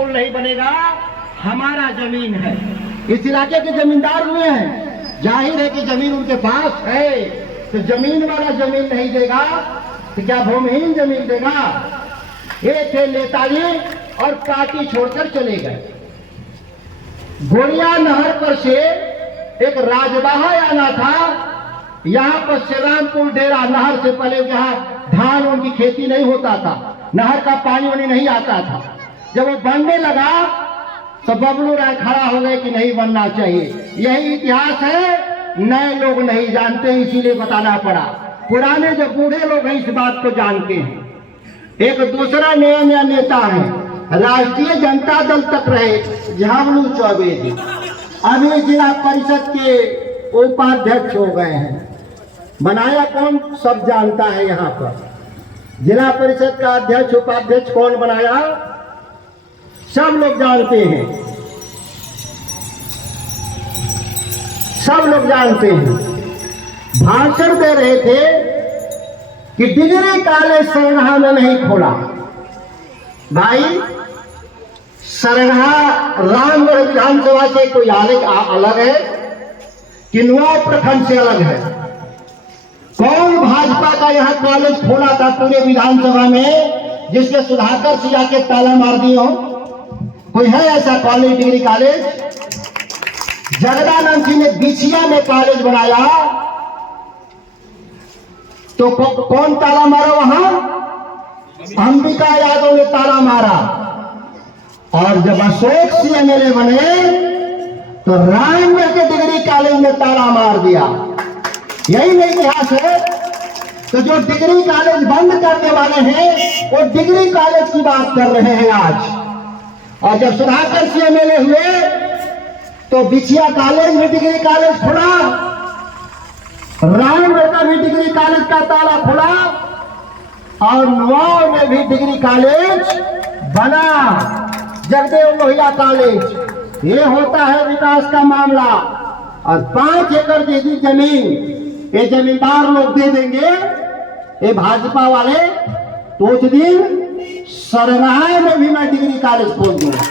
पुल नहीं बनेगा, हमारा जमीन है, इस इलाके के जमींदार हुए हैं, जाहिर है कि जमीन उनके पास है, तो जमीन वाला जमीन नहीं देगा तो क्या भूमिहीन जमीन देगा? ये थे नेताजी और पार्टी छोड़कर चले गए। गोरिया नहर पर से एक राजवाहा आना था, यहाँ पर श्रीरामपुर डेरा, नहर से पहले यहाँ धान उनकी खेती नहीं होता था, नहर का पानी उन्हें नहीं आता था। जब वो बनने लगा तो बबलू राय खड़ा हो गए कि नहीं बनना चाहिए। यही इतिहास है, नए लोग नहीं जानते, इसीलिए बताना पड़ा। पुराने जो बूढ़े लोग हैं इस बात को जानते हैं। एक दूसरा नया नेता है, राष्ट्रीय जनता दल तक रहे झामलू चौबे जी, अभी जिला परिषद के उपाध्यक्ष हो गए हैं। बनाया कौन सब जानता है, यहाँ पर जिला परिषद का अध्यक्ष उपाध्यक्ष कौन बनाया सब लोग जानते हैं, सब लोग जानते हैं। भाषण दे रहे थे कि डिग्री कॉलेज सरगहा में नहीं खोला। भाई सरगहा रामगढ़ विधानसभा से कोई अलग है, किन्नौर प्रखंड से अलग है। कौन भाजपा का यहाँ कॉलेज खोला था पूरे विधानसभा में जिसके सुधाकर से जाके ताला मार दिए हो? कोई है ऐसा college, degree college? Jagdanand Singh ने बिछिया में कॉलेज बनाया, तो कौन ताला मारा वहां? अंबिका यादव ने ताला मारा। और जब अशोक सिंह एमएलए बने तो रामगढ़ के डिग्री कॉलेज में ताला मार दिया। यही नहीं इतिहास है। तो जो डिग्री कॉलेज बंद करने वाले हैं वो डिग्री कॉलेज की बात कर रहे हैं आज। और जब सुधाकर सिंह एमएलए हुए तो बिछिया कॉलेज में डिग्री कॉलेज खुला, रामगढ़ का भी डिग्री कॉलेज का ताला खुला और नुआव में भी डिग्री कॉलेज बना, जगदेव लोहिया कॉलेज। ये होता है विकास का मामला। और 5 एकड़ की जमीन ये जमींदार लोग दे देंगे, ये भाजपा वाले, तो उस दिन सरगहा में भी मैं डिग्री कॉलेज खोल दूंगा।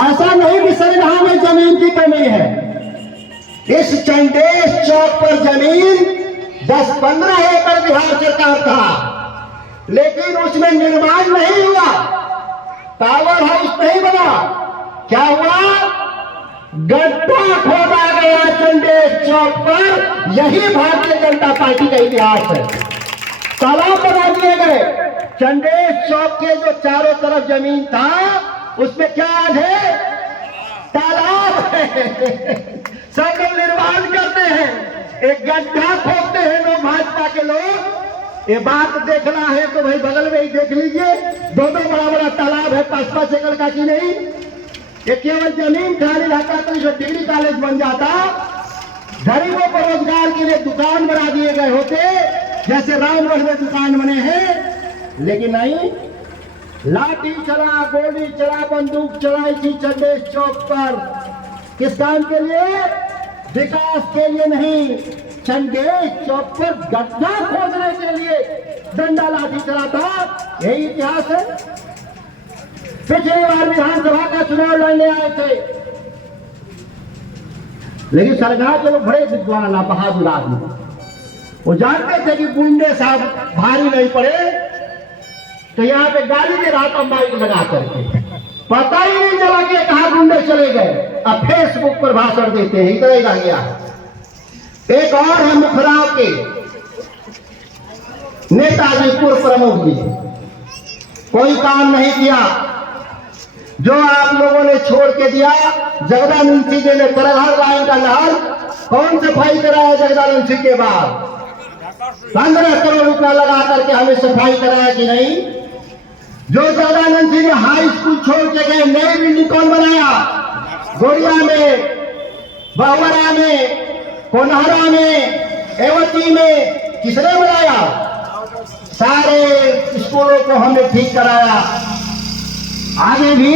ऐसा नहीं कि सरगहा में जमीन की कमी है। इस चंदेश चौक पर जमीन 10-15 एकड़ बिहार सरकार का, लेकिन उसमें निर्माण नहीं हुआ, पावर हाउस नहीं बना। क्या हुआ? गड्ढा खोदा गया चंदेश चौक पर। यही भारतीय जनता पार्टी का इतिहास है। तालाब बना दिए गए। चंदेश चौक के जो चारों तरफ जमीन था उसमें क्या आज है? तालाब है। सब लोग निर्माण करते हैं, एक गड्ढा खोदते हैं लोग, भाजपा के लोग। ये बात देखना है तो भाई बगल में ही देख लीजिए, 2-2 बड़ा तालाब है, 5-5 एकड़ का कि नहीं। ये केवल जमीन खाली रहता तो जो डिग्री कॉलेज बन जाता, गरीबों को रोजगार के लिए दुकान बना दिए गए होते, जैसे रामगढ़ में दुकान बने हैं। लेकिन नहीं, लाठी चला, गोली चला, बंदूक चलाई थी चंदेश चौक पर। किस काम के लिए? विकास के लिए नहीं, चंदेश चौक पर गड्ढा खोदने के लिए डंडा लाठी चला था। यही इतिहास है। पिछली बार विधानसभा का चुनाव लड़ने आए थे, लेकिन सरकार के लोग बड़े विद्वान बहादुर आदमी, वो जानते थे कि गुंडे साहब भारी नहीं पड़े, तो यहाँ पे गाड़ी दे रहा था माइक लगा करके, पता ही नहीं चला कि कहाँ गुंडे चले गए। अब फेसबुक पर भाषण देते हैं, इधर ही रह गया। एक और है मुखराव के नेताजी पूर्व प्रमुख जी, कोई काम नहीं किया। जो आप लोगों ने छोड़ के दिया, जगदानंद सिंह ने करहर लाइन का नहर कौन सफाई कराया? जगदानंद सिंह के बाद 15 करोड़ रुपया लगा करके हमें सफाई कराया कि नहीं? जो जगदानंद सिंह ने हाई स्कूल छोड़ के गए, नई बिल्डिंग कौन बनाया? गोरिया में, बहुवरा में, कोनहरा में, एवती में किसने बनाया? सारे स्कूलों को हमने ठीक कराया। आगे भी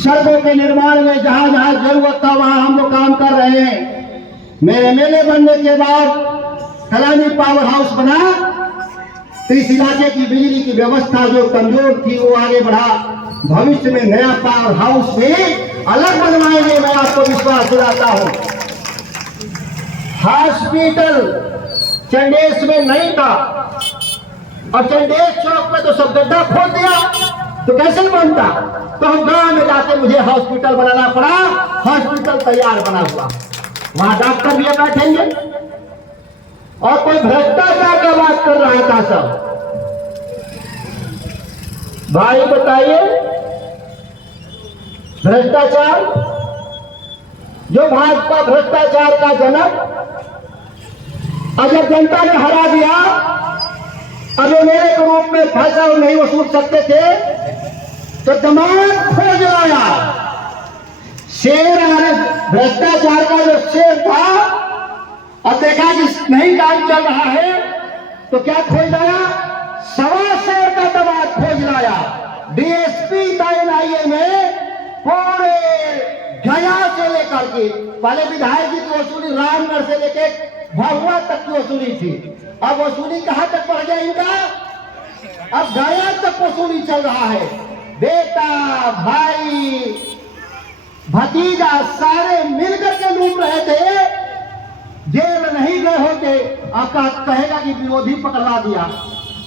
सड़कों के निर्माण में जहां जहां जरूरत था वहां हम लोग काम कर रहे हैं। मेरे एमएलए बनने के बाद कलानी पावर हाउस बना, तो इस इलाके की बिजली की व्यवस्था जो कमजोर थी वो आगे बढ़ा। भविष्य में नया पावर हाउस में अलग बनवाएंगे, मैं आपको विश्वास दिलाता हूं। हॉस्पिटल चंडेस में नहीं था और चंडेस चौक में तो सब गड्ढा खोद दिया, तो कैसे बनता? तो हम गांव में जाके मुझे हॉस्पिटल बनाना पड़ा। हॉस्पिटल तैयार बना हुआ, वहां डॉक्टर भी बैठेंगे और कोई भ्रष्टाचार का बात कर रहा था सब। भाई बताइए, भ्रष्टाचार, जो भाजपा भ्रष्टाचार का जनक, अगर जनता ने हरा दिया, अगर मेरे के रूप में पैसा नहीं वसूल सकते थे तो जमानत खोज लाया। शेर भ्रष्टाचार का जो शेर था, अब देखा कि नहीं काम चल रहा है तो क्या खोज लाया? 1.25 शेर का दबाव खोज लाया। डीएसपी एनआईए में पूरे गया से लेकर के, पहले विधायक जी की वसूली रामगढ़ से लेकर भभुआ तक की वसूली थी, अब वसूली कहां तक पड़ गया इनका? अब गया तक वसूली चल रहा है। बेटा, भाई, भतीजा सारे मिलकर के लूट रहे थे। जेल नहीं गए होते, आपका कहेगा कि विरोधी पकड़वा दिया।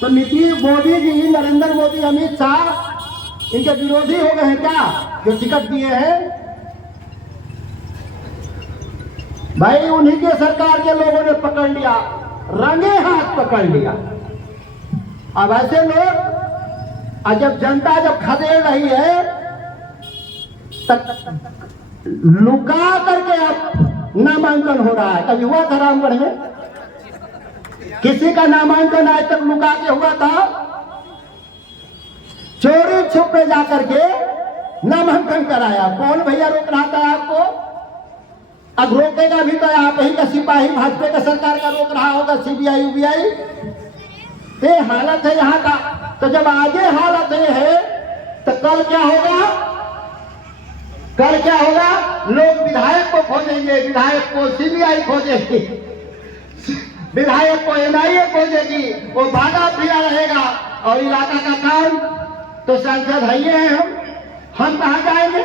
तो नीतीश मोदी जी, नरेंद्र मोदी, अमित शाह इनके विरोधी हो गए हैं क्या, जो टिकट दिए हैं? भाई उन्हीं के सरकार के लोगों ने पकड़ लिया, रंगे हाथ पकड़ लिया। अब ऐसे लोग, जब जनता जब खदेड़ रही है तब लुका करके अब नामांकन हो रहा है। कभी हुआ था रामगढ़ में? किसी का नामांकन आज तक लुका के हुआ था? चोरी छुपे जाकर के नामांकन कराया। कौन भैया रोक रहा था आपको? अब रोकेगा भी तो आप ही का सिपाही, भाजपा का सरकार का रोक रहा होगा, सीबीआई यूबीआई। ये हालत है यहाँ का। तो जब आगे हालत ये है तो कल क्या होगा? कल क्या होगा? लोग विधायक को खोजेंगे, विधायक को सीबीआई खोजेगी, विधायक को एनआईए खोजेगी, वो भागा फिरा रहेगा। और इलाका का काम तो सांसद है ही हैं हम कहाँ जाएंगे?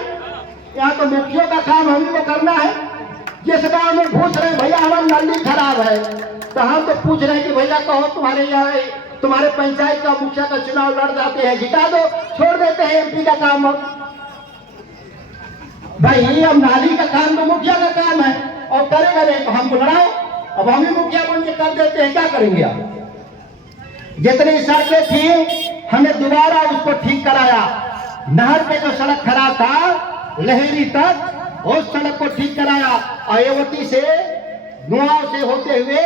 यहाँ तो मुखियों का काम हम ही को करना है। जिस गांव में घुस रहे भैया हमारी नाली खराब है, तो हम तो पूछ रहे हैं कि भैया कहो तुम्हारे यहाँ तुम्हारे पंचायत का मुखिया का चुनाव लड़ जाते हैं, जिता दो, छोड़ देते हैं एमपी का काम। भाई अब नाली का काम तो मुखिया का काम है, और करेगा नहीं तो हमको लड़ाओ। अब हम ही मुखिया बन के कर देते हैं, क्या करेंगे आप? जितनी सड़कें थी हमने दोबारा उसको ठीक कराया। नहर पे जो सड़क खराब था लहेरी तक, उस सड़क को ठीक कराया। अयोवती से नुआव से होते हुए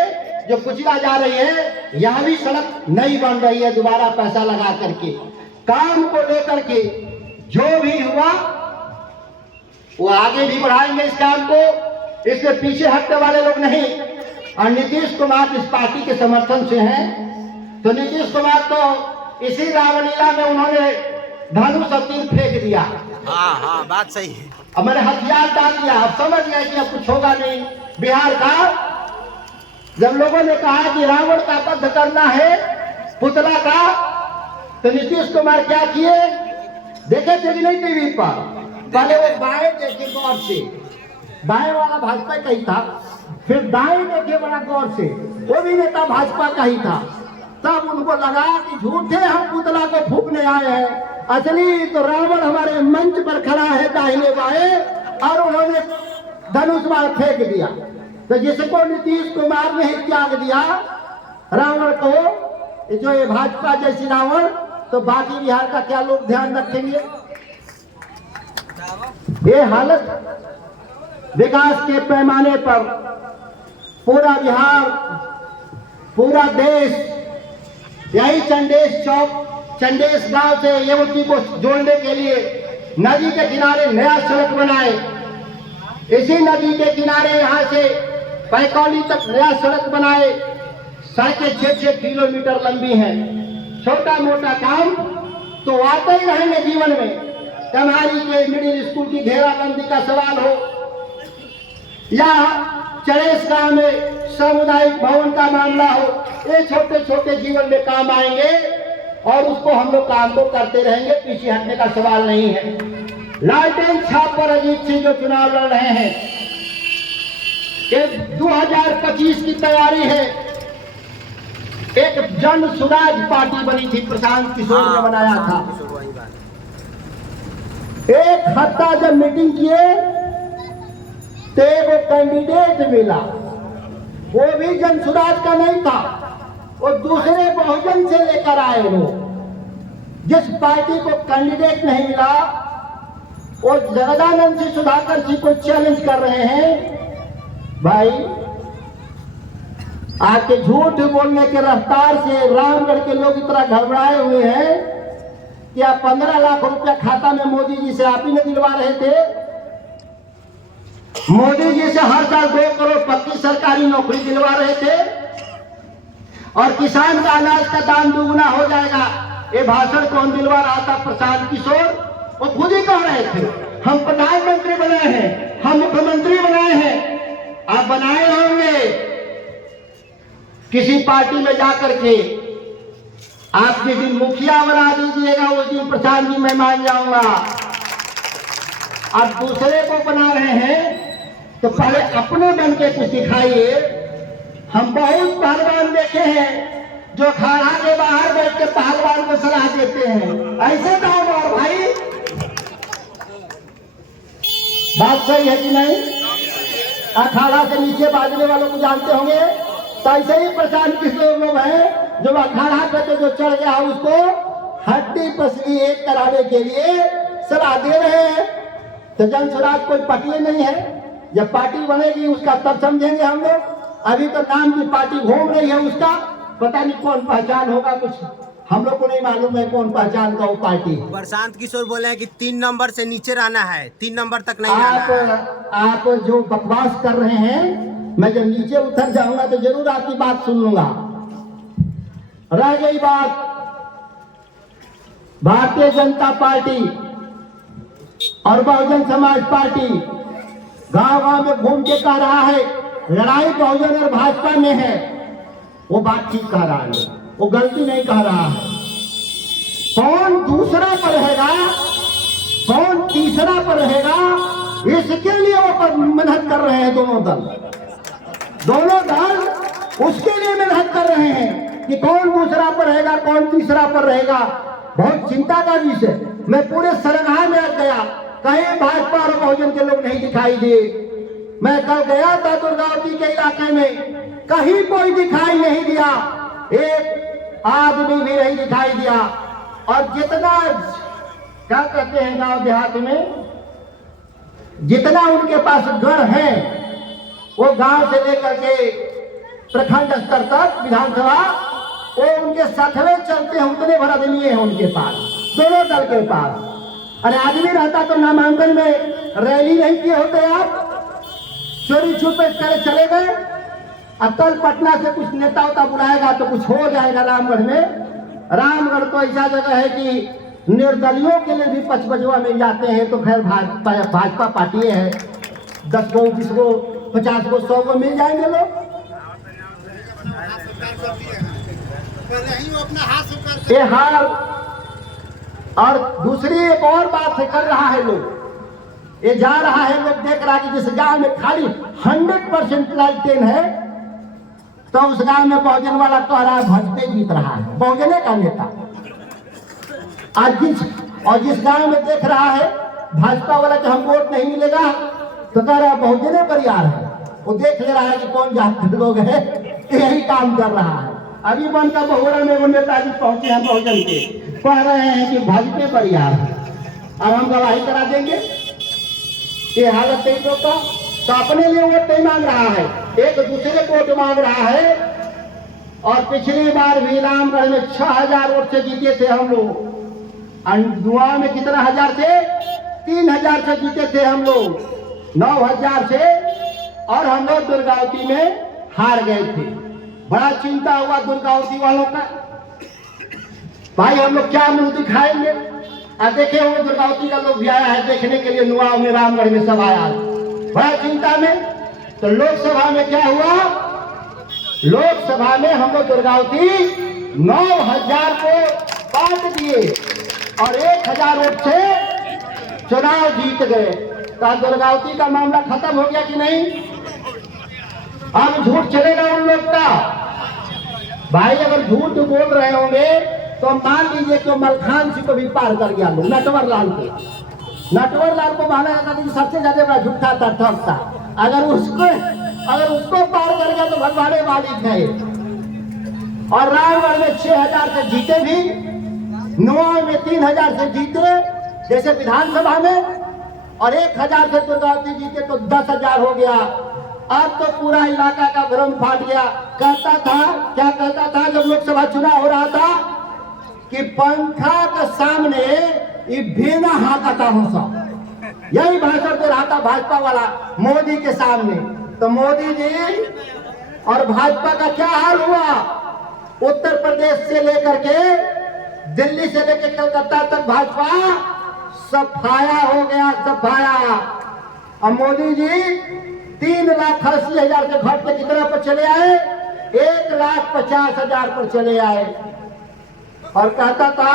जो कुचिला जा रही है, यहाँ भी सड़क नई बन रही है दोबारा पैसा लगा करके। काम को लेकर के जो भी हुआ वो आगे भी बढ़ाएंगे इस काम को, इसके पीछे हटने वाले लोग नहीं। और नीतीश कुमार इस पार्टी के समर्थन से हैं, तो नीतीश कुमार तो इसी रामलीला में उन्होंने धनुष और तीर फेंक दिया। हाँ बात सही है। अब मैंने हथियार डाल दिया, अब समझ गया कि अब कुछ होगा नहीं। बिहार का जब लोगों ने कहा कि रावण का वध करना है पुतला का, तो नीतीश कुमार क्या किए? देखे थे कि नहीं टीवी पर? पहले वो बाएं देखे गौर से, बाएं वाला भाजपा का ही था, फिर दाएं देखे बड़ा गौर से, वो भी नेता भाजपा का ही था। तब उनको लगा कि झूठे हम पुतला को फूकने आए हैं, असली तो रावण हमारे मंच पर खड़ा है दाहिने बाएं, और उन्होंने धनुष बाण फेंक दिया। तो जिसको नीतीश कुमार ने ही त्याग दिया रावण को, जो ये भाजपा जैसी रावण, तो बाकी बिहार का क्या लोग ध्यान रखेंगे? ये हालत विकास के पैमाने पर पूरा बिहार, पूरा देश, यही चंडेस चौक, चंडेस गांव से यमुना को जोड़ने के लिए नदी के किनारे नया सड़क बनाए। इसी नदी के किनारे यहाँ से पैकौली तक नया सड़क बनाए। सड़कें 6-6 किलोमीटर लंबी हैं। छोटा मोटा काम तो आते ही रहेंगे जीवन में। कम्हारी के मिडिल स्कूल की घेराबंदी का सवाल हो, या चरेस गांव में सामुदायिक भवन का मामला हो, ये छोटे छोटे जीवन में काम आएंगे और उसको हम लोग काम को करते रहेंगे, पीछे हटने का सवाल नहीं है। लालटेन छाप पर अजीत सिंह जो चुनाव लड़ रहे हैं, ये 2025 की तैयारी है। एक जन सुराज पार्टी बनी थी, प्रशांत किशोर ने बनाया था। एक हफ्ता जब मीटिंग किए तो वो कैंडिडेट मिला, वो भी जन सुराज का नहीं था, वो दूसरे बहुजन से लेकर आए लोग। जिस पार्टी को कैंडिडेट नहीं मिला, वो जगदानंद सिंह सुधाकर जी को चैलेंज कर रहे हैं, भाई आपके झूठ बोलने के रफ्तार से रामगढ़ के लोग इतना घबराए हुए हैं कि आप 15 लाख रुपया खाता में मोदी जी से आप ही ने दिलवा रहे थे। मोदी जी से हर साल 2 करोड़ पक्की सरकारी नौकरी दिलवा रहे थे और किसान का अनाज का दाम दुगुना हो जाएगा। ये भाषण कौन दिलवा रहा था? प्रशांत किशोर। वो खुद ही कह रहे थे, हम प्रधानमंत्री बनाए हैं, हम मुख्यमंत्री बनाए हैं। आप बनाए होंगे किसी पार्टी में जाकर के, आप जिस दिन मुखिया बना दीजिएगा उस दिन प्रशांत जी मैं मान जाऊंगा। आप दूसरे को बना रहे हैं तो पहले अपने बन के कुछ दिखाइए। हम बहुत पहलवान देखे हैं जो अखाड़ा के बाहर बैठ के पहलवान को सलाह देते हैं, ऐसे दाम और भाई बात सही है कि नहीं? अखाड़ा से नीचे बाजने वालों को जानते होंगे, तो ऐसे ही प्रशांत किशोर लोग हैं जो अखाड़ा पे जो चढ़ गया उसको हड्डी पसली एक कराने के लिए सलाह दे रहे हैं। तो जन स्वराज कोई पटले नहीं है, जब पार्टी बनेगी उसका तब समझेंगे हम लोग। अभी तो नाम की पार्टी घूम रही है, उसका पता नहीं कौन पहचान होगा, कुछ हम लोग को नहीं मालूम है कौन पहचान का वो पार्टी। प्रशांत किशोर बोले हैं कि 3 नंबर से नीचे रहना है, 3 नंबर तक नहीं रहना है। आप जो बकवास कर रहे हैं, मैं जब नीचे उतर जाऊंगा तो जरूर आपकी बात सुन लूंगा। रह गई बात भारतीय जनता पार्टी और बहुजन समाज पार्टी गांव गांव में घूम के कह रहा है लड़ाई बहुजन और भाजपा में है, वो बात ठीक कह रहा है, वो गलती नहीं कह रहा है। कौन दूसरा पर रहेगा, कौन तीसरा पर रहेगा, इसके लिए वो मेहनत कर रहे हैं दोनों दल उसके लिए मेहनत कर रहे हैं कि कौन दूसरा पर रहेगा, कौन तीसरा पर रहेगा। बहुत चिंता का विषय। मैं पूरे सरगहा में आ गया, कहीं भाजपा और बहुजन के लोग नहीं दिखाई दिए। मैं कल गया था दुर्गावती के इलाके में, कहीं कोई दिखाई नहीं दिया, एक आदमी भी नहीं दिखाई दिया। और जितना क्या कहते हैं गांव देहात में, जितना उनके पास गढ़ है वो गांव से लेकर के प्रखंड स्तर तक विधानसभा, वो उनके साथवे चलते हैं, उतने भर आदमी है उनके पास, दोनों दल के पास। अरे आदमी रहता तो नामांकन में रैली नहीं किए होते, आप चोरी छुपे करे चले गए। अब कल पटना से कुछ नेता उता बुलाएगा तो कुछ हो जाएगा रामगढ़ में। रामगढ़ तो ऐसा जगह है कि निर्दलियों के लिए भी 55 मिल जाते हैं, तो खैर भाजपा पार्टी है, 10 को 20 को 50 को 100 को मिल जाएंगे लोग। ये हाल। और दूसरी एक और बात से कर रहा है लोग, ये जा रहा है, लोग देख रहा है कि जिस गांव में खाली 100% लालटेन है तो उस गांव में बहुजन वाला कह रहा है भाजपा जीत रहा है, बहुजने का नेता। और जिस गांव में देख रहा है भाजपा वाला कि हम वोट नहीं मिलेगा तो कह रहा है बहुजने पर यार है। वो देख ले रहा है कि कौन जात लोग है, यही काम कर रहा है। अभी बनकर बहुरा में वो नेताजी पहुंचे हैं बहुजन के, कह रहे हैं कि भाजपा पर यार है और हम गवाही करा देंगे। ये हालत नहीं तो अपने लिए वोट नहीं मांग रहा है, एक दूसरे को वोट मांग रहा है। और पिछली बार भी रामगढ़ में 6000 वोट से जीते थे हम लोग, दुआ में कितना हजार से 3000 से जीते थे हम लोग, 9000 से। और हम लोग दुर्गावती में हार गए थे। बड़ा चिंता हुआ दुर्गावती वालों का, भाई हम लोग क्या मुंह दिखाएंगे। अब देखे वो दुर्गावती का लोग भी आया है देखने के लिए, नुआव में रामगढ़ में सब आया, बड़ा चिंता में। तो लोकसभा में क्या हुआ? लोकसभा में हम लोग दुर्गावती 9,000 को बांट दिए और 1,000 वोट से चुनाव जीत गए। तो दुर्गावती का मामला खत्म हो गया कि नहीं? अब झूठ चलेगा उन लोग का? भाई अगर झूठ बोल रहे होंगे तो मान लीजिए कि मलखान सिंह को भी पार कर गया लोग, नटवर लाल को। नटवर लाल को माना जाता था कि सबसे ज्यादा बड़ा झूठा था, ठग था। अगर उसको पार कर गया तो भगवाने वाली थे। और रायगढ़ में 6,000 से जीते भी, नुआई में 3,000 से जीते जैसे विधानसभा में, और 1,000 से दुर्गावती जीते तो 10,000 हो गया। अब तो पूरा इलाका का भ्रम फाट गया। कहता था, क्या कहता था जब लोकसभा चुनाव हो रहा था कि पंखा के सामने ये भेना हाकता हो सब, यही भाषण दे रहा था भाजपा वाला मोदी के सामने। तो मोदी जी और भाजपा का क्या हाल हुआ? उत्तर प्रदेश से लेकर के दिल्ली से लेकर कलकत्ता तक भाजपा सफाया हो गया, सफाया। और मोदी जी 3,80,000 से घट के कितना पर चले आए? 1,50,000 पर चले आए। और कहता था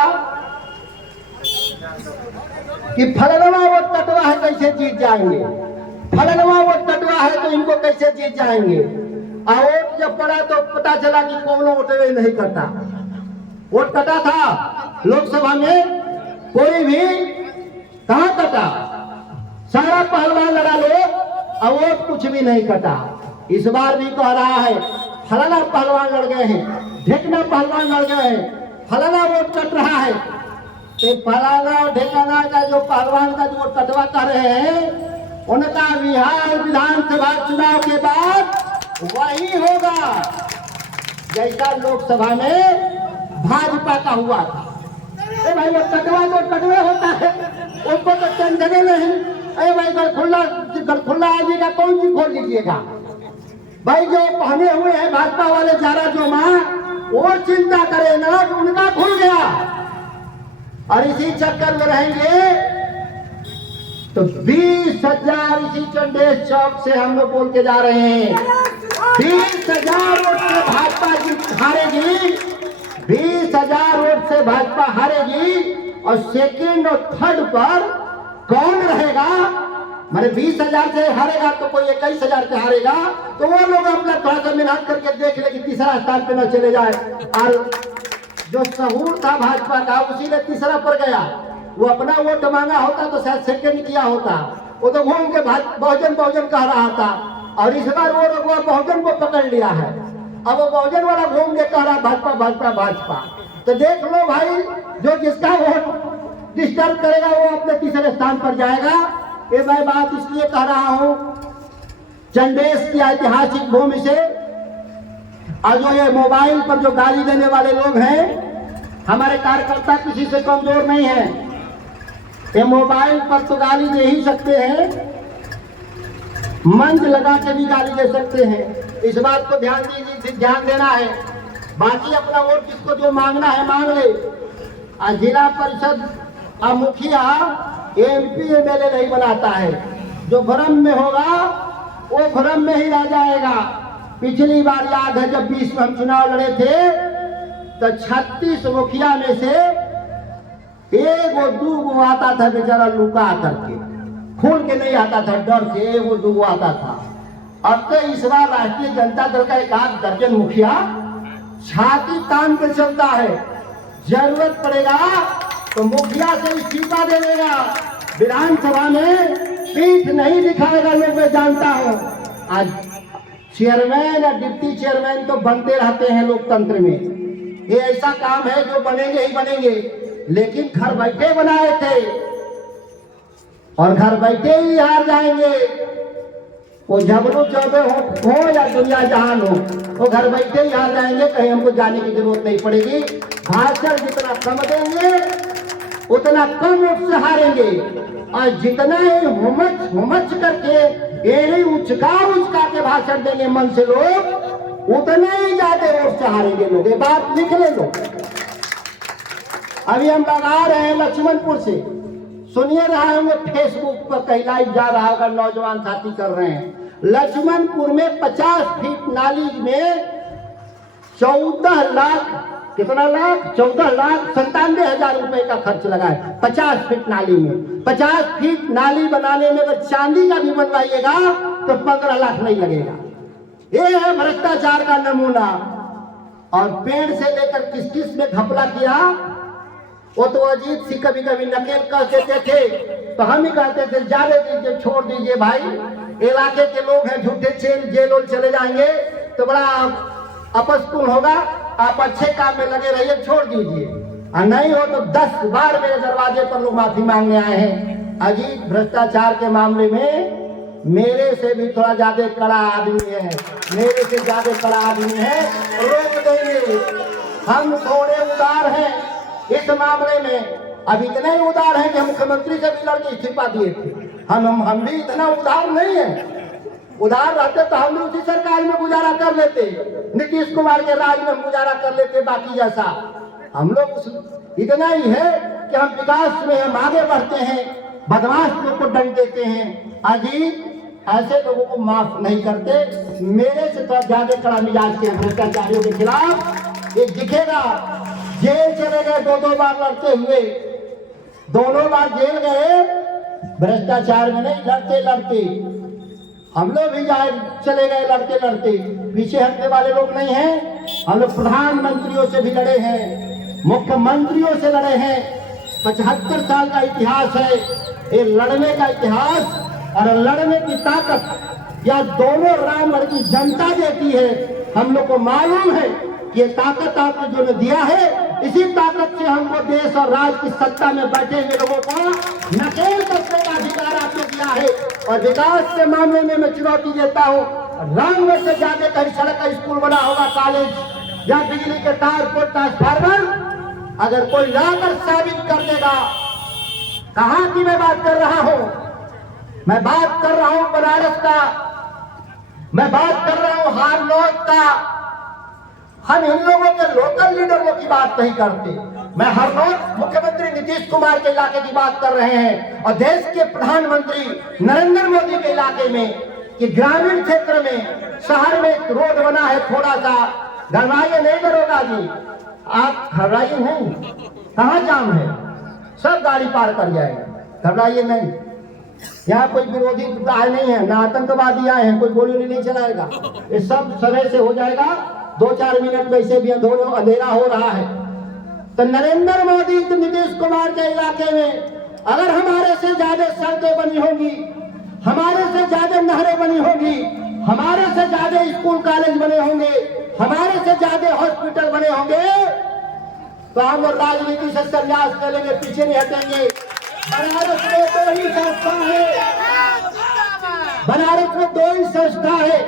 कि फलनवा वो टटवा है, कैसे जीत जाएंगे? फलनवा वो टटवा है तो इनको कैसे जीत जाएंगे? और वोट जब पड़ा तो पता चला कि कौन वोटे नहीं करता। वोट कटा था लोकसभा में, कोई भी कहां कटा? सारा पहलवान लड़ा लो और वोट कुछ भी नहीं कटा। इस बार भी कह रहा है फलाना पहलवान लड़ गए हैं, ढेकना पहलवान लड़ गए हैं, फलाना वोट कट रहा है। तो फलाना और ढेकाना का जो पहलवान का जो कटवा कर रहे हैं, उनका बिहार विधानसभा चुनाव के बाद वही होगा जैसा लोकसभा में भाजपा का हुआ था। भाई वो कटवा तो कटवे होता है, उसको तो टेंशन नहीं। अरे भाई गढ़खुल्ला आजीगा कौन सी खोल लीजिएगा? भाई जो पहने हुए हैं भाजपा वाले जारा जो माँ, वो चिंता करे ना कि उनका खुल गया। और इसी चक्कर में रहेंगे तो 20,000 इसी चंडेल चौक से हम लोग बोल के जा रहे हैं। 20,000 वोट से भाजपा हारेगी, 20,000 वोट से भाजपा हारेगी। और सेकेंड और थर्ड पर कौन रहेगा? मैंने 20,000 से हारेगा तो कोई 21,000 से हारेगा, तो वो लोग अपना थोड़ा सा मेहनत करके देख ले कि तीसरा स्थान पे न चले जाए। और जो सहूर था भाजपा का उसी ने तीसरा पर गया। वो अपना वोट मांगा होता तो शायद सेकंड किया होता। वो तो घूम के बहुजन बहुजन कह रहा था, और इस बार वो लोग बहुजन को पकड़ लिया है। अब वो बहुजन वाला घूम के कह रहा भाजपा भाजपा भाजपा। तो देख लो भाई, जो जिसका वोट डिस्टर्ब करेगा वो अपने तीसरे स्थान पर जाएगा। ये मैं बात इसलिए कह रहा हूं चंडेस की ऐतिहासिक भूमि से। और जो ये मोबाइल पर जो गाली देने वाले लोग हैं, हमारे कार्यकर्ता किसी से कमजोर नहीं है। ये मोबाइल पर तो गाली दे ही सकते हैं, मंच लगा के भी गाली दे सकते हैं। इस बात को ध्यान देना है। बाकी अपना वोट किसको जो मांगना है मांग ले। जिला परिषद और मुखिया MP MLA नहीं बनाता है। जो भ्रम में होगा वो भ्रम में ही रह जाएगा। पिछली बार याद है जब 20 में हम चुनाव लड़े थे तो 36 मुखिया में से 1-2 आता था बेचारा लुका करके, खुल के नहीं आता था, डर से 1-2 आता था। अब तो इस बार राष्ट्रीय जनता दल का 1 दर्जन मुखिया छाती तान कर चलता है। जरूरत पड़ेगा तो मुखिया से इस्तीफा दे देगा, विधानसभा में पीठ नहीं दिखाएगा। लोग मैं जानता हूं आज चेयरमैन या डिप्टी चेयरमैन तो बनते रहते हैं लोकतंत्र में। ये ऐसा काम है जो बनेंगे ही बनेंगे, लेकिन घर बैठे बनाए थे और घर बैठे ही हार जाएंगे। वो झबरू चौबे हो या दुनिया जहान हो, वो घर बैठे ही हार जाएंगे। कहीं हमको जाने की जरूरत नहीं पड़ेगी। भाषण जितना कम देंगे उतना कम वोट से हारेंगे, और जितना ही हुमच करके एड़ी उचका के भाषण देंगे मन से लोग, उतना ही ज्यादा वोट से हारेंगे लोग। ये बात लिख ले लो। अभी हम लगा रहे हैं लक्ष्मणपुर से, सुनिए रहा होंगे फेसबुक पर कहीं लाइव जा रहा होगा, नौजवान साथी कर रहे हैं। लक्ष्मणपुर में 50 फीट नाली में 14 लाख, कितना लाख, 14,97,000 रुपए का खर्च लगा है 50 फीट नाली में। 50 फीट नाली बनाने में अगर चांदी का भी बनवाइएगा तो 15 लाख नहीं लगेगा। ये है भ्रष्टाचार का नमूना। और पेड़ से लेकर किस किस में घपला किया, वो तो अजीत सिंह कभी कभी नकेल कर देते थे, तो हम ही कहते थे जाने दीजिए, छोड़ दीजिए भाई, इलाके के लोग हैं, झूठे जेल चले जाएंगे तो बड़ा अपस्कुल होगा, आप अच्छे काम में लगे रहिए, छोड़ दीजिए। और नहीं हो तो 10 बार मेरे दरवाजे पर लोग माफी मांगने आए हैं। अजीत भ्रष्टाचार के मामले में मेरे से भी थोड़ा ज्यादा कड़ा आदमी है, मेरे से ज्यादा कड़ा आदमी है, रोक देंगे। हम थोड़े उदार हैं इस मामले में, अब इतने ही उदार हैं कि हम मुख्यमंत्री से भी लड़के इस्तीफा दिए थे। हम भी इतना उदार नहीं है। उदार रहते तो हम भी उसी सरकार में गुजारा कर लेते, नीतीश कुमार के राज में हम गुजारा कर लेते बाकी जैसा। हम लोग इतना ही है कि हम विकास में हम आगे बढ़ते हैं, बदमाश लोग को दंड देते हैं। अजीत ऐसे लोगों को माफ नहीं करते। मेरे से तो ज्यादा कड़ा मिजाज के भ्रष्टाचारियों के खिलाफ ये दिखेगा। जेल चले गए 2-2 बार लड़ते हुए, दोनों बार जेल गए भ्रष्टाचार में नहीं, लड़ते लड़ते। हम लोग भी जाए चले गए लड़ते लड़ते, पीछे हटने वाले लोग नहीं हैं। हम लोग प्रधानमंत्रियों से भी लड़े हैं, मुख्यमंत्रियों से लड़े हैं। 75 साल का इतिहास है ये लड़ने का इतिहास, और लड़ने की ताकत या दोनों रामगढ़ की जनता देती है। हम लोग को मालूम है कि ये ताकत आपने जो दिया है, इसी ताकत से हमको देश और राज्य की सत्ता में बैठे हुए लोगों को नकेल करने का अधिकार आपने दिया है। और विकास के मामले में मैं चुनौती देता हूँ, रामगढ़ से ज्यादा कहीं सड़क का स्कूल बना होगा, कॉलेज या बिजली के तार को ट्रांसफार्मर, अगर कोई लाकर साबित कर देगा। कहाँ की मैं बात कर रहा हूँ? मैं बात कर रहा हूँ बनारस का, मैं बात कर रहा हूँ हारनौत का। हम इन लोगों के लोकल लीडरों की बात नहीं करते। मैं हारनौत मुख्यमंत्री नीतीश कुमार के इलाके की बात कर रहे हैं, और देश के प्रधानमंत्री नरेंद्र मोदी के इलाके में कि ग्रामीण क्षेत्र में, शहर में रोड बना है थोड़ा सा, घबराइए नहीं दरोगा जी, आप घबराइए नहीं, कहाँ जाम है, सब गाड़ी पार कर जाएगा, घबराइए नहीं। यहाँ कोई विरोधी आए नहीं है, ना आतंकवादी आए हैं, कोई गोली नहीं चलाएगा, ये सब समय से हो जाएगा। 2-4 मिनट वैसे भी अंधेरा हो रहा है। तो नरेंद्र मोदी तो नीतीश कुमार के इलाके में अगर हमारे से ज्यादा सड़कें बनी होंगी, हमारे से ज्यादा नहरें बनी होंगी, हमारे से ज्यादा स्कूल कॉलेज बने होंगे, हमारे से ज्यादा हॉस्पिटल बने होंगे, तो हम राजनीति से संन्यास करेंगे, पीछे नहीं हटेंगे। बनारस में 2 ही संस्था है, बनारस में 2 ही संस्था है।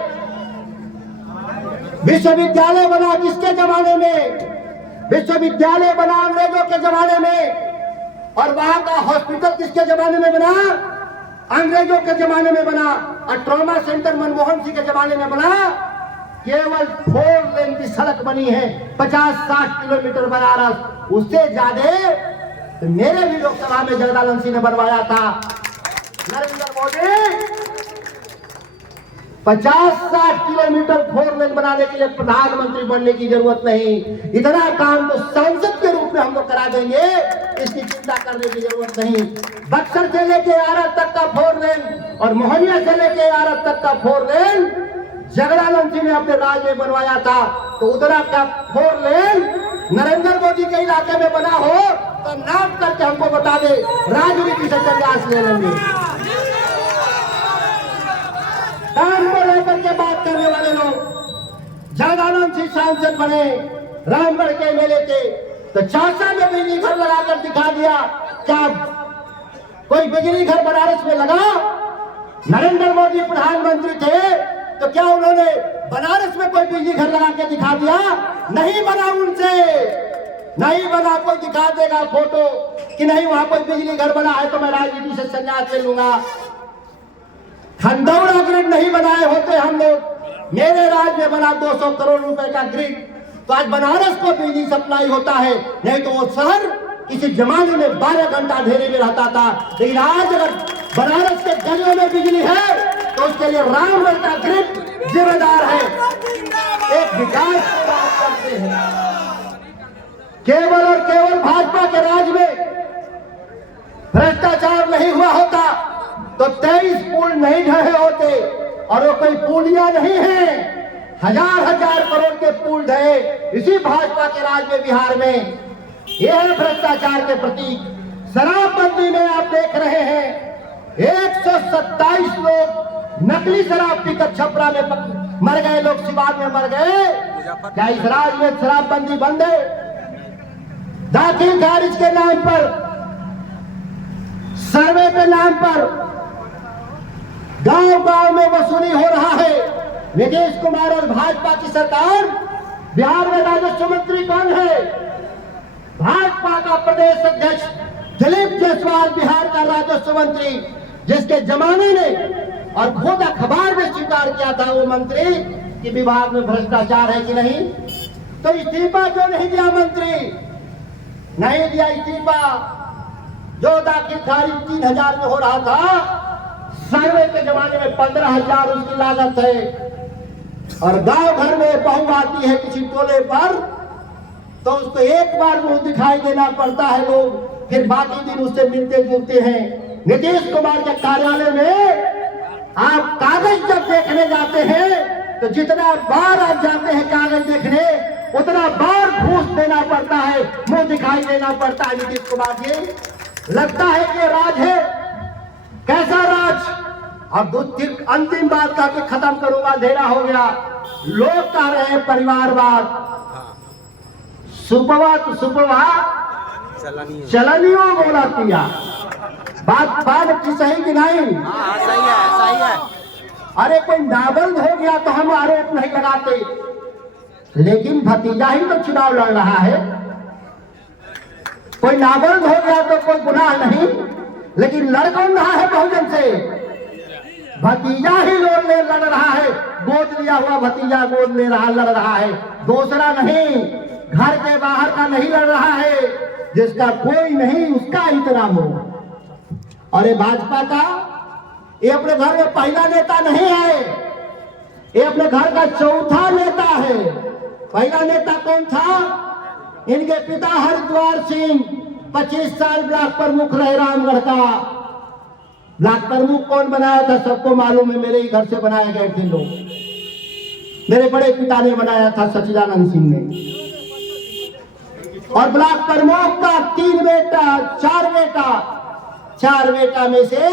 विश्वविद्यालय बना किसके जमाने में? विश्वविद्यालय बना अंग्रेजों के जमाने में, और वहां का हॉस्पिटल किसके जमाने में बना? अंग्रेजों के जमाने में बना। और ट्रॉमा सेंटर मनमोहन सिंह के जमाने में बना। केवल 4 लेन की सड़क बनी है 50-60 किलोमीटर बनारस, उससे ज्यादा तो मेरे भी लोकसभा में जगदानंद सिंह ने बनवाया था। नरेंद्र मोदी 50-60 किलोमीटर 4 लेन बनाने के लिए प्रधानमंत्री बनने की जरूरत नहीं, इतना काम तो सांसद के रूप में हम लोग करा देंगे, इसकी चिंता करने की जरूरत नहीं। बक्सर से लेके आरा तक का 4 लेन और मोहनिया से लेके आरा तक का 4 लेन जगदानंद सिंह ने अपने राज में बनवाया था। तो उधर का 4 लेन नरेंद्र मोदी के इलाके में बना हो तो नाम करके हमको बता दे, राजनीति से संन्यास ले लेंगे। काम को लेकर के बात करने वाले लोग जगदानंद सिंह सांसद बने, रामगढ़ के एमएलए थे, तो चाचा में बिजली घर लगाकर दिखा दिया। क्या कोई बिजली घर बनारस में लगा? नरेंद्र मोदी प्रधानमंत्री थे तो क्या उन्होंने बनारस में कोई बिजली घर लगा के दिखा दिया? नहीं बना, उनसे नहीं बना। कोई दिखा देगा फोटो कि नहीं वहां कोई बिजली घर बना है तो मैं राजनीति से संन्यास ले लूंगा। खंडौड़ा ग्रिड नहीं बनाए होते हम लोग, मेरे राज्य में बना 200 करोड़ रुपए का ग्रिड, तो आज बनारस को बिजली सप्लाई होता है। नहीं तो वो शहर किसी जमाने में 12 घंटा अंधेरे में रहता था। लेकिन आज अगर बनारस के गलियों में बिजली है तो उसके लिए रामगढ़ का ग्रिप जिम्मेदार है। एक विकास की बात करते हैं, केवल और केवल भाजपा के राज में भ्रष्टाचार नहीं हुआ होता तो 23 पुल नहीं ढहे होते, और वो कोई पुलिया नहीं है, हजार हजार करोड़ के पुल ढहे इसी भाजपा के राज में बिहार में। यह है भ्रष्टाचार के प्रतीक। शराबबंदी में आप देख रहे हैं 127 लोग नकली शराब पीकर छपरा में मर गए, लोग सिवान में मर गए। क्या इस राज्य में शराबबंदी बंद है? दाखिल खारिज के नाम पर, सर्वे के नाम पर गांव गांव में वसूली हो रहा है। नीतीश कुमार और भाजपा की सरकार, बिहार में राजस्व मंत्री कौन है? भाजपा का प्रदेश अध्यक्ष दिलीप जायसवाल बिहार का राजस्व मंत्री, जिसके जमाने में और खुद अखबार में स्वीकार किया था वो मंत्री कि विभाग में भ्रष्टाचार है कि नहीं। तो इस्तीफा क्यों नहीं दिया मंत्री? नहीं दिया इस्तीफा। जो दाखिल खारिज 3000 में हो रहा था, सर्वे के जमाने में 15,000 उसकी लागत है। और गांव घर में बहू आती है किसी टोले पर तो उसको एक बार मुंह दिखाई देना पड़ता है, लोग फिर बाकी दिन उससे मिलते जुलते हैं। नीतीश कुमार के कार्यालय में आप कागज जब देखने जाते हैं तो जितना बार आप जाते हैं कागज देखने, उतना बार घूस देना पड़ता है, मुंह दिखाई देना पड़ता है। नीतीश कुमार जी, लगता है कि राज है। कैसा राज? अब अंतिम बात का कि खत्म करूंगा, अंधेरा हो गया। लोग कह रहे हैं परिवारवाद, सुपवा तो सुपवा चलनियों बोला किया। बात की सही कि नहीं? सही है, सही है। अरे कोई नाबल्द हो गया तो हम आरोप नहीं लगाते, लेकिन भतीजा ही तो चुनाव लड़ रहा है। कोई नाबल्द हो गया तो कोई गुनाह नहीं, लेकिन लड़ कौन रहा है बहुजन से? भतीजा ही लड़ रहा है, गोद लिया हुआ भतीजा गोद ले रहा, लड़ रहा है, दूसरा नहीं। घर के बाहर का नहीं लड़ रहा है, जिसका कोई नहीं उसका इतना हो। और ये भाजपा का, ये अपने घर में पहला नेता नहीं है, ये अपने घर का चौथा नेता है। पहला नेता कौन था? इनके पिता हरिद्वार सिंह 25 साल ब्लॉक प्रमुख रहे रामगढ़ का। ब्लॉक प्रमुख कौन बनाया था सबको मालूम है, मेरे ही घर से बनाए गए थे लोग। मेरे बड़े पिता ने बनाया था, सच्चिदानंद सिंह ने। और ब्लॉक प्रमुख का 3 बेटा 4 बेटा, 4 बेटा में से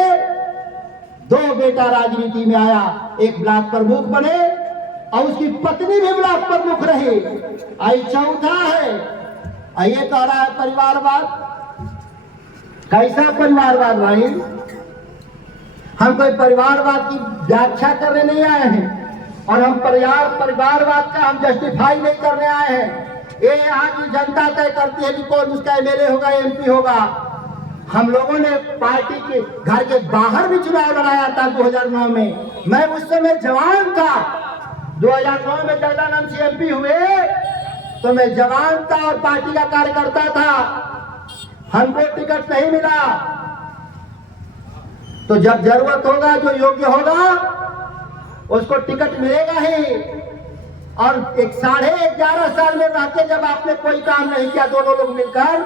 2 बेटा राजनीति में आया, एक ब्लॉक प्रमुख बने और उसकी पत्नी भी ब्लॉक प्रमुख रही। आई चौथा है। ये कह रहा है परिवारवाद। कैसा परिवारवाद भाई? हम कोई परिवारवाद की व्याख्या करने नहीं आए हैं, और हम परिवारवाद का हम जस्टिफाई नहीं करने आए हैं। ये यहाँ की जनता तय करती है कि कौन उसका एमएलए होगा, एमपी होगा। हम लोगों ने पार्टी के घर के बाहर भी चुनाव लड़ाया था 2009 में। मैं उस समय जवान था। 2009 में जगदानंद सिंह एमपी हुए तो मैं जवान था और पार्टी का कार्यकर्ता था। हमको टिकट नहीं मिला, तो जब जरूरत होगा, जो योग्य होगा उसको टिकट मिलेगा ही। और 11.5 साल में रहते जब आपने कोई काम नहीं किया दोनों लोग मिलकर,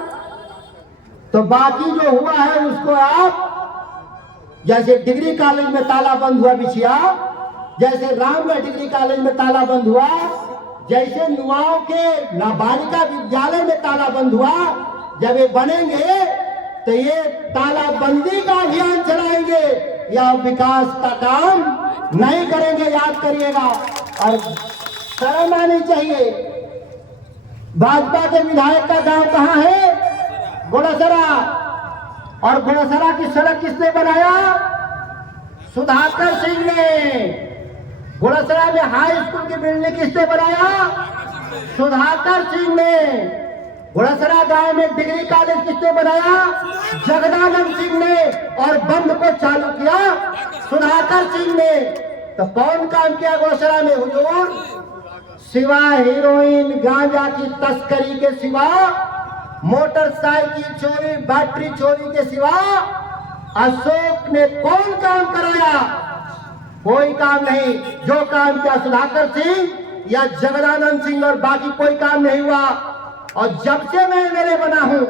तो बाकी जो हुआ है उसको आप, जैसे डिग्री कॉलेज में ताला बंद हुआ बिछिया, जैसे रामगढ़ डिग्री कॉलेज में ताला बंद हुआ, जैसे नुआओं के बालिका विद्यालय में ताला बंद हुआ, जब ये बनेंगे तो ये तालाबंदी का अभियान चलाएंगे या विकास का काम नहीं करेंगे, याद करिएगा। और शर्म आनी चाहिए। भाजपा के विधायक का गांव कहाँ है? घोड़ासरा। और घोड़ासरा की सड़क किसने बनाया? सुधाकर सिंह ने। घोड़ासरा में हाई स्कूल की बिल्डिंग किसने बनाया? सुधाकर सिंह ने। घोड़ासरा गांव में डिग्री कॉलेज किसने बनाया? जगदानंद सिंह ने। और बंद को चालू किया सुधाकर सिंह ने। तो कौन काम किया घोड़ासरा में हुजूर? सिवा हीरोइन गांजा की तस्करी के सिवा, मोटरसाइकिल चोरी, बैटरी चोरी के सिवा अशोक ने कौन काम कराया? कोई काम नहीं। जो काम किया सुधाकर सिंह या जगदानंद सिंह और बाकी कोई काम नहीं हुआ। और जब से मैं एमएलए बना हूं,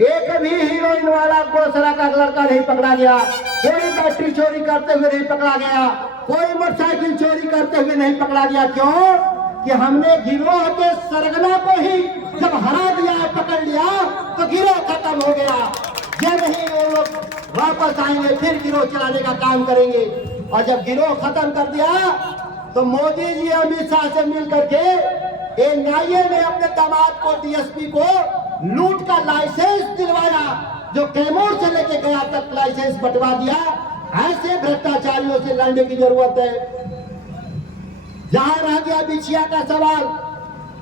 एक भी हीरोइन वाला गोसरा का लड़का नहीं पकड़ा गया, कोई बैटरी चोरी करते हुए नहीं पकड़ा गया, कोई मोटरसाइकिल चोरी करते हुए नहीं पकड़ा गया। क्यों? कि हमने गिरोह के सरगना को ही जब हरा दिया, पकड़ लिया, तो गिरोह खत्म हो गया। जब ही वो लोग वापस आएंगे फिर गिरोह चलाने का काम करेंगे। और जब गिरोह खत्म कर दिया तो मोदी जी अमित शाह से मिल करके एनआईए ने अपने दामाद को, डीएसपी को लूट का लाइसेंस दिलवाया, जो कैमूर से लेके गया तक लाइसेंस बंटवा दिया। ऐसे भ्रष्टाचारियों से लड़ने की जरूरत है। जहां रह गया बिछिया का सवाल,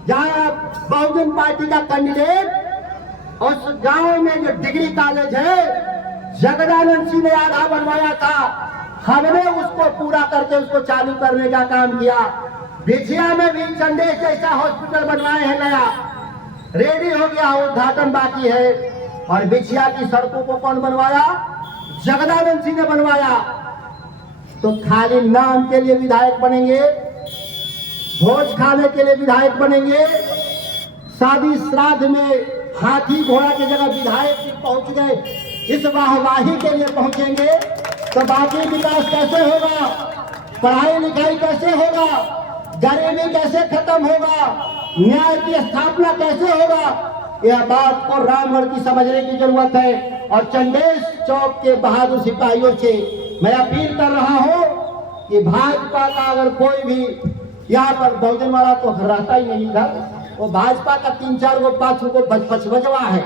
जहां बहुजन पार्टी का कैंडिडेट उस गांव में जो डिग्री कॉलेज है, जगदानंद सिंह ने आधा बनवाया था, हमने उसको पूरा करके उसको चालू करने का काम किया। बिछिया में भी चंदेश जैसा हॉस्पिटल बनवाए हैं, नया रेडी हो गया, उद्घाटन बाकी है। और बिछिया की सड़कों को कौन बनवाया? जगदानंद सिंह ने बनवाया। तो खाली नाम के लिए विधायक बनेंगे, भोज खाने के लिए विधायक बनेंगे, शादी श्राद्ध में हाथी घोड़ा की जगह विधायक भी पहुंच गए, इस वाहवाही के लिए पहुंचेंगे, तो बाकी विकास कैसे होगा? पढ़ाई लिखाई कैसे होगा? गरीबी कैसे खत्म होगा? न्याय की स्थापना कैसे होगा? यह बात को रामगढ़ की समझने की जरूरत है। और चंदेश चौक के बहादुर सिपाहियों से मैं अपील कर रहा हूं कि भाजपा का अगर कोई भी यहाँ पर बहुजन वाला तो रहता ही नहीं था, वो भाजपा का 3-4 गो 5 गो पचवजवा है,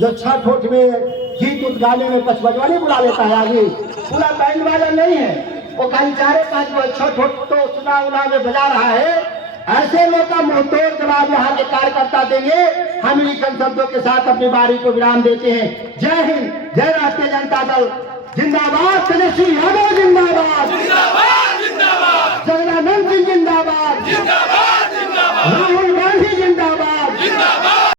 जो छठ होठ में गीत उत गाने में पचवजवा नहीं बुला लेता है। आगे पूरा बैंड वाला नहीं है, वो खाली 4-5 छठ होठ तो चुनाव में बजा रहा है। ऐसे लोग का मुंहतोड़ जवाब यहाँ के कार्यकर्ता देंगे। हम इन्हीं चंद शब्दों के साथ अपनी बारी को विराम देते हैं। जय हिंद, जय राष्ट्रीय जनता दल जिंदाबाद, तेजस्वी यादव जिंदाबाद।